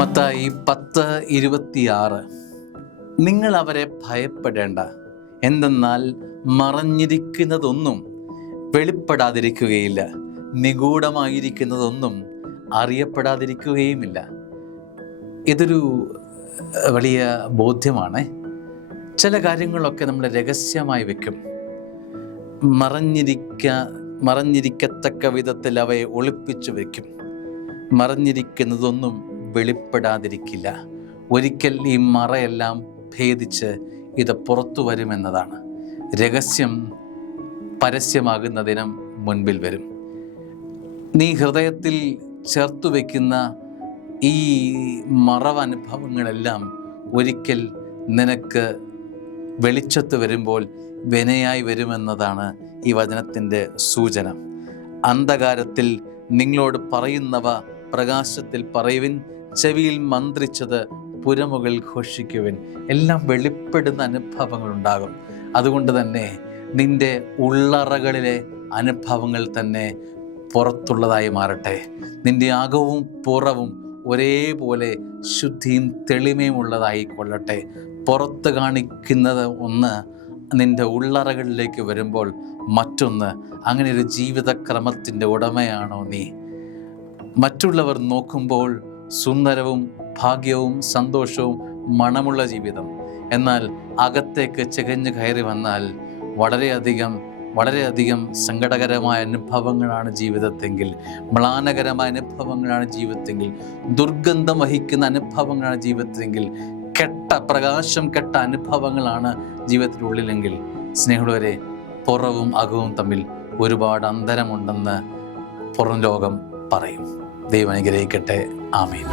മത്തായി 10:26. നിങ്ങൾ അവരെ ഭയപ്പെടേണ്ട, എന്തെന്നാൽ മറഞ്ഞിരിക്കുന്നതൊന്നും വെളിപ്പെടാതിരിക്കുകയില്ല, നിഗൂഢമായിരിക്കുന്നതൊന്നും അറിയപ്പെടാതിരിക്കുകയുമില്ല. ഇതൊരു വലിയ ബോധ്യമാണ്. ചില കാര്യങ്ങളൊക്കെ നമ്മൾ രഹസ്യമായി വെക്കും. മറഞ്ഞിരിക്കത്തക്ക വിധത്തിൽ അവയെ ഒളിപ്പിച്ചു വയ്ക്കും. മറഞ്ഞിരിക്കുന്നതൊന്നും വെളിപ്പെടാതിരിക്കില്ല. ഒരിക്കൽ ഈ മറയെല്ലാം ഭേദിച്ച് ഇത് പുറത്തു വരുമെന്നതാണ്. രഹസ്യം പരസ്യമാകുന്ന ദിനം മുൻപിൽ വരും. നീ ഹൃദയത്തിൽ ചേർത്തു വയ്ക്കുന്ന ഈ മറവ് അനുഭവങ്ങളെല്ലാം ഒരിക്കൽ നിനക്ക് വെളിച്ചത്ത് വരുമ്പോൾ വിനയായി വരുമെന്നതാണ് ഈ വചനത്തിൻ്റെ സൂചന. അന്ധകാരത്തിൽ നിങ്ങളോട് പറയുന്നവ പ്രകാശത്തിൽ പറയുവിൻ, ചെവിയിൽ മന്ത്രിച്ചത് പുരമുകൾ ഘോഷിക്കുവിൻ. എല്ലാം വെളിപ്പെടുന്ന അനുഭവങ്ങളുണ്ടാകും. അതുകൊണ്ട് തന്നെ നിൻ്റെ ഉള്ളറകളിലെ അനുഭവങ്ങൾ തന്നെ പുറത്തുള്ളതായി മാറട്ടെ. നിൻ്റെ അകവും പുറവും ഒരേപോലെ ശുദ്ധിയും തെളിമയും ഉള്ളതായിക്കൊള്ളട്ടെ. പുറത്ത് കാണിക്കുന്നത് ഒന്ന്, നിൻ്റെ ഉള്ളറകളിലേക്ക് വരുമ്പോൾ മറ്റൊന്ന്. അങ്ങനെ ഒരു ജീവിതക്രമത്തിൻ്റെ ഉടമയാണോ നീ? മറ്റുള്ളവർ നോക്കുമ്പോൾ സുന്ദരവും ഭാഗ്യവും സന്തോഷവും മണമുള്ള ജീവിതം, എന്നാൽ അകത്തേക്ക് ചികഞ്ഞു കയറി വന്നാൽ വളരെയധികം സങ്കടകരമായ അനുഭവങ്ങളാണ് ജീവിതത്തെങ്കിൽ, മ്ലാനകരമായ അനുഭവങ്ങളാണ് ജീവിതത്തെങ്കിൽ, ദുർഗന്ധം വഹിക്കുന്ന അനുഭവങ്ങളാണ് ജീവിതത്തെങ്കിൽ, പ്രകാശം കെട്ട അനുഭവങ്ങളാണ് ജീവിതത്തിനുള്ളിലെങ്കിൽ, സ്നേഹമുള്ളവരെ, പുറവും അകവും തമ്മിൽ ഒരുപാട് അന്തരമുണ്ടെന്ന് പുറം ലോകം പറയും. ദൈവം അനുഗ്രഹിക്കട്ടെ. ആമേൻ.